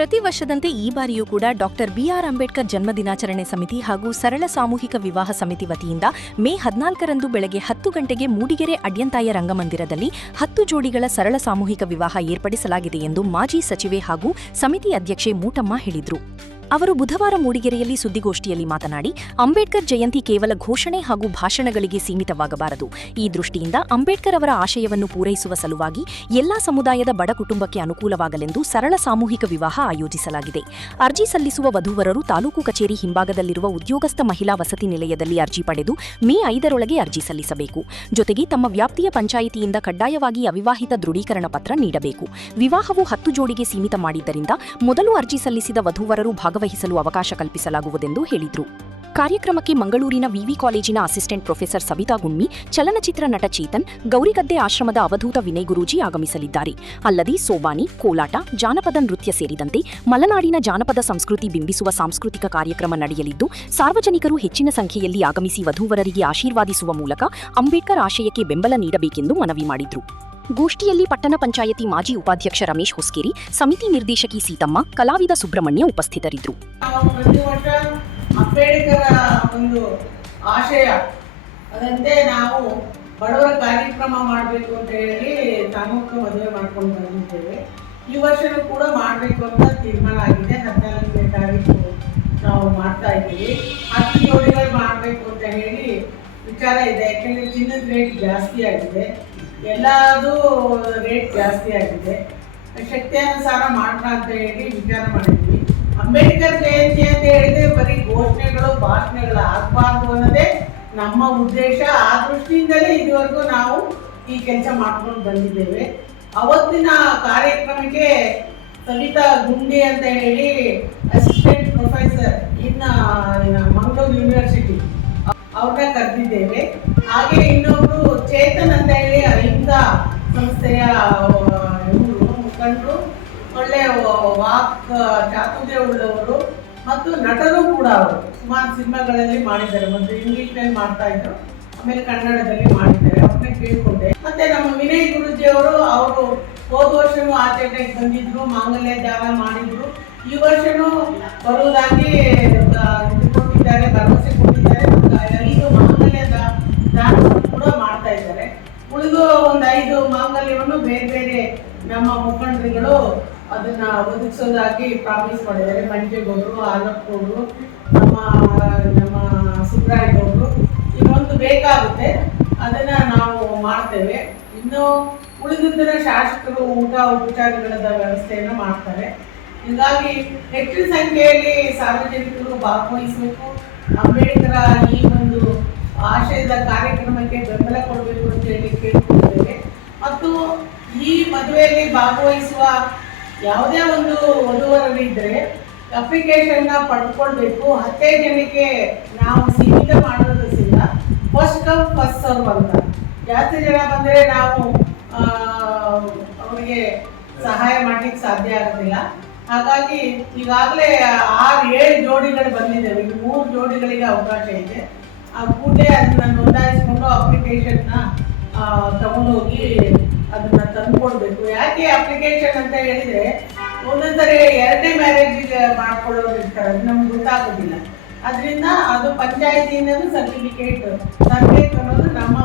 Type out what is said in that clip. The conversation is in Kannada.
ಪ್ರತಿ ವರ್ಷದಂತೆ ಈ ಬಾರಿಯೂ ಕೂಡ ಡಾಕ್ಟರ್ ಬಿಆರ್ ಅಂಬೇಡ್ಕರ್ ಜನ್ಮದಿನಾಚರಣೆ ಸಮಿತಿ ಹಾಗೂ ಸರಳ ಸಾಮೂಹಿಕ ವಿವಾಹ ಸಮಿತಿ ವತಿಯಿಂದ ಮೇ 14ರಂದು ಬೆಳಗ್ಗೆ 10 ಗಂಟೆಗೆ ಮೂಡಿಗೆರೆ ಅಡ್ಯಂತಾಯ ರಂಗಮಂದಿರದಲ್ಲಿ 10 ಜೋಡಿಗಳ ಸರಳ ಸಾಮೂಹಿಕ ವಿವಾಹ ಏರ್ಪಡಿಸಲಾಗಿದೆ ಎಂದು ಮಾಜಿ ಸಚಿವೆ ಹಾಗೂ ಸಮಿತಿ ಅಧ್ಯಕ್ಷೆ ಮೂಟಮ್ಮ ಹೇಳಿದರು. ಅವರು ಬುಧವಾರ ಮೂಡಿಗೆರೆಯಲ್ಲಿ ಸುದ್ದಿಗೋಷ್ಠಿಯಲ್ಲಿ ಮಾತನಾಡಿ, ಅಂಬೇಡ್ಕರ್ ಜಯಂತಿ ಕೇವಲ ಘೋಷಣೆ ಹಾಗೂ ಭಾಷಣಗಳಿಗೆ ಸೀಮಿತವಾಗಬಾರದು. ಈ ದೃಷ್ಟಿಯಿಂದ ಅಂಬೇಡ್ಕರ್ ಅವರ ಆಶಯವನ್ನು ಪೂರೈಸುವ ಸಲುವಾಗಿ ಎಲ್ಲಾ ಸಮುದಾಯದ ಬಡ ಕುಟುಂಬಕ್ಕೆ ಅನುಕೂಲವಾಗಲೆಂದು ಸರಳ ಸಾಮೂಹಿಕ ವಿವಾಹ ಆಯೋಜಿಸಲಾಗಿದೆ. ಅರ್ಜಿ ಸಲ್ಲಿಸುವ ವಧೂವರರು ತಾಲೂಕು ಕಚೇರಿ ಹಿಂಭಾಗದಲ್ಲಿರುವ ಉದ್ಯೋಗಸ್ಥ ಮಹಿಳಾ ವಸತಿ ನಿಲಯದಲ್ಲಿ ಅರ್ಜಿ ಪಡೆದು ಮೇ 5ರೊಳಗೆ ಅರ್ಜಿ ಸಲ್ಲಿಸಬೇಕು. ಜೊತೆಗೆ ತಮ್ಮ ವ್ಯಾಪ್ತಿಯ ಪಂಚಾಯಿತಿಯಿಂದ ಕಡ್ಡಾಯವಾಗಿ ಅವಿವಾಹಿತ ದೃಢೀಕರಣ ಪತ್ರ ನೀಡಬೇಕು. ವಿವಾಹವು 10 ಜೋಡಿಗೆ ಸೀಮಿತ ಮಾಡಿದ್ದರಿಂದ ಮೊದಲು ಅರ್ಜಿ ಸಲ್ಲಿಸಿದ ವಧೂವರರು ಭಾಗವಹಿಸಲು ಅವಕಾಶ ಕಲ್ಪಿಸಲಾಗುವುದೆಂದು ಹೇಳಿದರು. ಕಾರ್ಯಕ್ರಮಕ್ಕೆ ಮಂಗಳೂರಿನ ವಿವಿ ಕಾಲೇಜಿನ ಅಸಿಸ್ಟೆಂಟ್ ಪ್ರೊಫೆಸರ್ ಸವಿತಾ ಗುಣ್ಮಿ, ಚಲನಚಿತ್ರ ನಟ ಚೇತನ್, ಗೌರಿಗದ್ದೆ ಆಶ್ರಮದ ಅವಧೂತ ವಿನಯ್ ಗುರೂಜಿ ಆಗಮಿಸಲಿದ್ದಾರೆ. ಅಲ್ಲದೆ ಸೋಬಾನಿ, ಕೋಲಾಟ, ಜಾನಪದ ನೃತ್ಯ ಸೇರಿದಂತೆ ಮಲೆನಾಡಿನ ಜಾನಪದ ಸಂಸ್ಕೃತಿ ಬಿಂಬಿಸುವ ಸಾಂಸ್ಕೃತಿಕ ಕಾರ್ಯಕ್ರಮ ನಡೆಯಲಿದ್ದು, ಸಾರ್ವಜನಿಕರು ಹೆಚ್ಚಿನ ಸಂಖ್ಯೆಯಲ್ಲಿ ಆಗಮಿಸಿ ವಧೂವರರಿಗೆ ಆಶೀರ್ವಾದಿಸುವ ಮೂಲಕ ಅಂಬೇಡ್ಕರ್ ಆಶಯಕ್ಕೆ ಬೆಂಬಲ ನೀಡಬೇಕೆಂದು ಮನವಿ ಮಾಡಿದರು. ಗೋಷ್ಠಿಯಲ್ಲಿ ಪಟ್ಟಣ ಪಂಚಾಯತಿ ಮಾಜಿ ಉಪಾಧ್ಯಕ್ಷ ರಮೇಶ್ ಹೊಸ್ಕೇರಿ, ಸಮಿತಿ ನಿರ್ದೇಶಕಿ ಸೀತಮ್ಮ, ಕಲಾವಿದ ಸುಬ್ರಹ್ಮಣ್ಯ ಉಪಸ್ಥಿತರಿದ್ದರು. ಅಂಬೇಡ್ಕರ್ ಒಂದು ಆಶಯ ಅದಂತೆ ನಾವು ಬಡವರ ಕಾರ್ಯಕ್ರಮ ಮಾಡಬೇಕು ಅಂತ ಹೇಳಿ ಸಾಮೂಹಿಕ ಮದುವೆ ಮಾಡ್ಕೊಂಡು ಬಂದಿದ್ದೇವೆ. ಈ ವರ್ಷನೂ ಕೂಡ ಮಾಡಬೇಕು ಅಂತ ತೀರ್ಮಾನ ಆಗಿದೆ. 14ನೇ ತಾರೀಕು ನಾವು ಮಾಡ್ತಾ ಇದ್ದೀವಿ. 10 ಜೋಡಿಗಳು ಮಾಡಬೇಕು ಅಂತ ಹೇಳಿ ವಿಚಾರ ಇದೆ. ಯಾಕೆಂದರೆ ಚಿನ್ನದ ರೇಟ್ ಜಾಸ್ತಿ ಆಗಿದೆ, ಎಲ್ಲದೂ ರೇಟ್ ಜಾಸ್ತಿ ಆಗಿದೆ. ಶಕ್ತಿಯಾನುಸಾರ ಮಾಡೋಣ ಅಂತ ಹೇಳಿ ವಿಚಾರ ಮಾಡಿದ್ವಿ. ಅಂಬೇಡ್ಕರ್ ಜಯಂತಿ ಅಂತ ಹೇಳಿದ್ರೆ ಬರೀ ಘೋಷಣೆಗಳು ಭಾಷಣಗಳು ಆಗಬಾರ್ದು ಅನ್ನೋದೇ ನಮ್ಮ ಉದ್ದೇಶ. ಆ ದೃಷ್ಟಿಯಿಂದಲೇ ಇದುವರೆಗೂ ನಾವು ಈ ಕೆಲಸ ಮಾಡ್ಕೊಂಡು ಬಂದಿದ್ದೇವೆ. ಅವತ್ತಿನ ಕಾರ್ಯಕ್ರಮಕ್ಕೆ ಸವಿತಾ ಗುಂಡಿ ಅಂತ ಹೇಳಿ ಅಸಿಸ್ಟೆಂಟ್ ಪ್ರೊಫೆಸರ್ ಮಂಗಳೂರು ಯೂನಿವರ್ಸಿಟಿ ಅವ್ರನ್ನ ಕರೆದಿದ್ದೇವೆ. ಹಾಗೆ ಇನ್ನೊಬ್ರು ಚೇತನ್ ಅಂತ ಹೇಳಿ ಅಹಿಂಸಾ ಸಂಸ್ಥೆಯ ಮುಖಂಡರು, ಒಳ್ಳೆ ವಾಕ್ ಚಾತುರ್ಯ ಉಳ್ಳವರು ಮತ್ತು ನಟರು ಕೂಡ. ಅವರು ಸುಮಾರು ಸಿನಿಮಾಗಳಲ್ಲಿ ಮಾಡಿದ್ದಾರೆ. ಒಂದು ಇಂಗ್ಲಿಷ್ನಲ್ಲಿ ಮಾಡ್ತಾ ಇದ್ರು, ಆಮೇಲೆ ಕನ್ನಡದಲ್ಲಿ ಮಾಡಿದ್ದಾರೆ. ಅವ್ರನ್ನೇ ಕೇಳ್ಕೊಂಡೆ. ಮತ್ತೆ ನಮ್ಮ ವಿನಯ್ ಗುರೂಜಿ ಅವರು ಹೋದ ವರ್ಷನೂ ಆಚರಣೆಗೆ ಬಂದಿದ್ರು, ಮಾಂಗಲ್ಯ ದಾನ ಮಾಡಿದ್ರು. ಈ ವರ್ಷನೂ ಬರುವುದಾಗಿ ಕೊಟ್ಟಿದ್ದಾರೆ, ಭರವಸೆ ಕೊಟ್ಟಿದ್ದಾರೆ. 5 ಮಾಂಗಲ್ಯ ದಾನ ಕೂಡ ಮಾಡ್ತಾ ಇದ್ದಾರೆ. ಉಳಿದು ಒಂದು 5 ಮಾಂಗಲ್ಯವನ್ನು ಬೇರೆ ಬೇರೆ ನಮ್ಮ ಮುಖಂಡರುಗಳು ಅದನ್ನ ಒದಗಿಸೋದಾಗಿ ಪ್ರಾಮಿಸ್ ಮಾಡಿದ್ದಾರೆ. ಮಂಜೇಗೌಡರು, ಆಲಪ್ಪಗೌಡರು, ನಮ್ಮ ಸುಬ್ರಾಯಗೌಡರು. ಇನ್ನೊಂದು ಬೇಕಾಗುತ್ತೆ, ಅದನ್ನ ನಾವು ಮಾಡ್ತೇವೆ. ಇನ್ನು ಉಳಿದಿದ್ದರೆ ಶಾಸಕರು ಊಟ ಉಪಚಾರಗಳ ವ್ಯವಸ್ಥೆಯನ್ನು ಮಾಡ್ತಾರೆ. ಹೀಗಾಗಿ ಹೆಚ್ಚಿನ ಸಂಖ್ಯೆಯಲ್ಲಿ ಸಾರ್ವಜನಿಕರು ಭಾಗವಹಿಸಬೇಕು. ಅಂಬೇಡ್ಕರ್ ಈ ಒಂದು ಆಶಯದ ಕಾರ್ಯಕ್ರಮಕ್ಕೆ ಬೆಂಬಲ ಕೊಡಬೇಕು ಅಂತ ಹೇಳಿ ಕೇಳ್ಕೊಳ್ತೇವೆ. ಮತ್ತು ಈ ಮದುವೆಯಲ್ಲಿ ಭಾಗವಹಿಸುವ ಯಾವುದೇ ಒಂದು ವಧುವರರಿದ್ದರೆ ಅಪ್ಲಿಕೇಶನ್ನ ಪಡ್ಕೊಳ್ಬೇಕು. 10 ಜನಕ್ಕೆ ನಾವು ಸೀಮಿತ ಮಾಡೋದ್ರಿಂದ ಫಸ್ಟ್ ಕಮ್ ಫಸ್ಟ್ ಸರ್ವ್ ಅಂತ. ಜಾಸ್ತಿ ಜನ ಬಂದರೆ ನಾವು ಅವರಿಗೆ ಸಹಾಯ ಮಾಡಲಿಕ್ಕೆ ಸಾಧ್ಯ ಆಗೋದಿಲ್ಲ. ಹಾಗಾಗಿ ಈಗಾಗಲೇ 6-7 ಜೋಡಿಗಳು ಬಂದಿದ್ದೇವೆ. ಈಗ 3 ಜೋಡಿಗಳಿಗೆ ಅವಕಾಶ ಇದೆ. ಆ ಕೂಡಲೇ ಅದನ್ನ ನೋಂದಾಯಿಸ್ಕೊಂಡು ಅಪ್ಲಿಕೇಶನ್ನ ತಗೊಂಡೋಗಿ ಅದನ್ನ ತಂದುಕೊಡ್ಬೇಕು. ಯಾಕೆ ಅಪ್ಲಿಕೇಶನ್ ಅಂತ ಹೇಳಿದರೆ, ಒಂದೊಂದ್ಸರಿ 2ನೇ ಮ್ಯಾರೇಜಿಗೆ ಮಾಡ್ಕೊಳ್ಳೋರು ಇರ್ತಾರೆ, ಅದು ನಮ್ಗೆ ಗೊತ್ತಾಗೋದಿಲ್ಲ. ಅದರಿಂದ ಅದು ಪಂಚಾಯತಿಯಿಂದಲೂ ಸರ್ಟಿಫಿಕೇಟ್ ತರಬೇಕು ಅನ್ನೋದು ನಮ್ಮ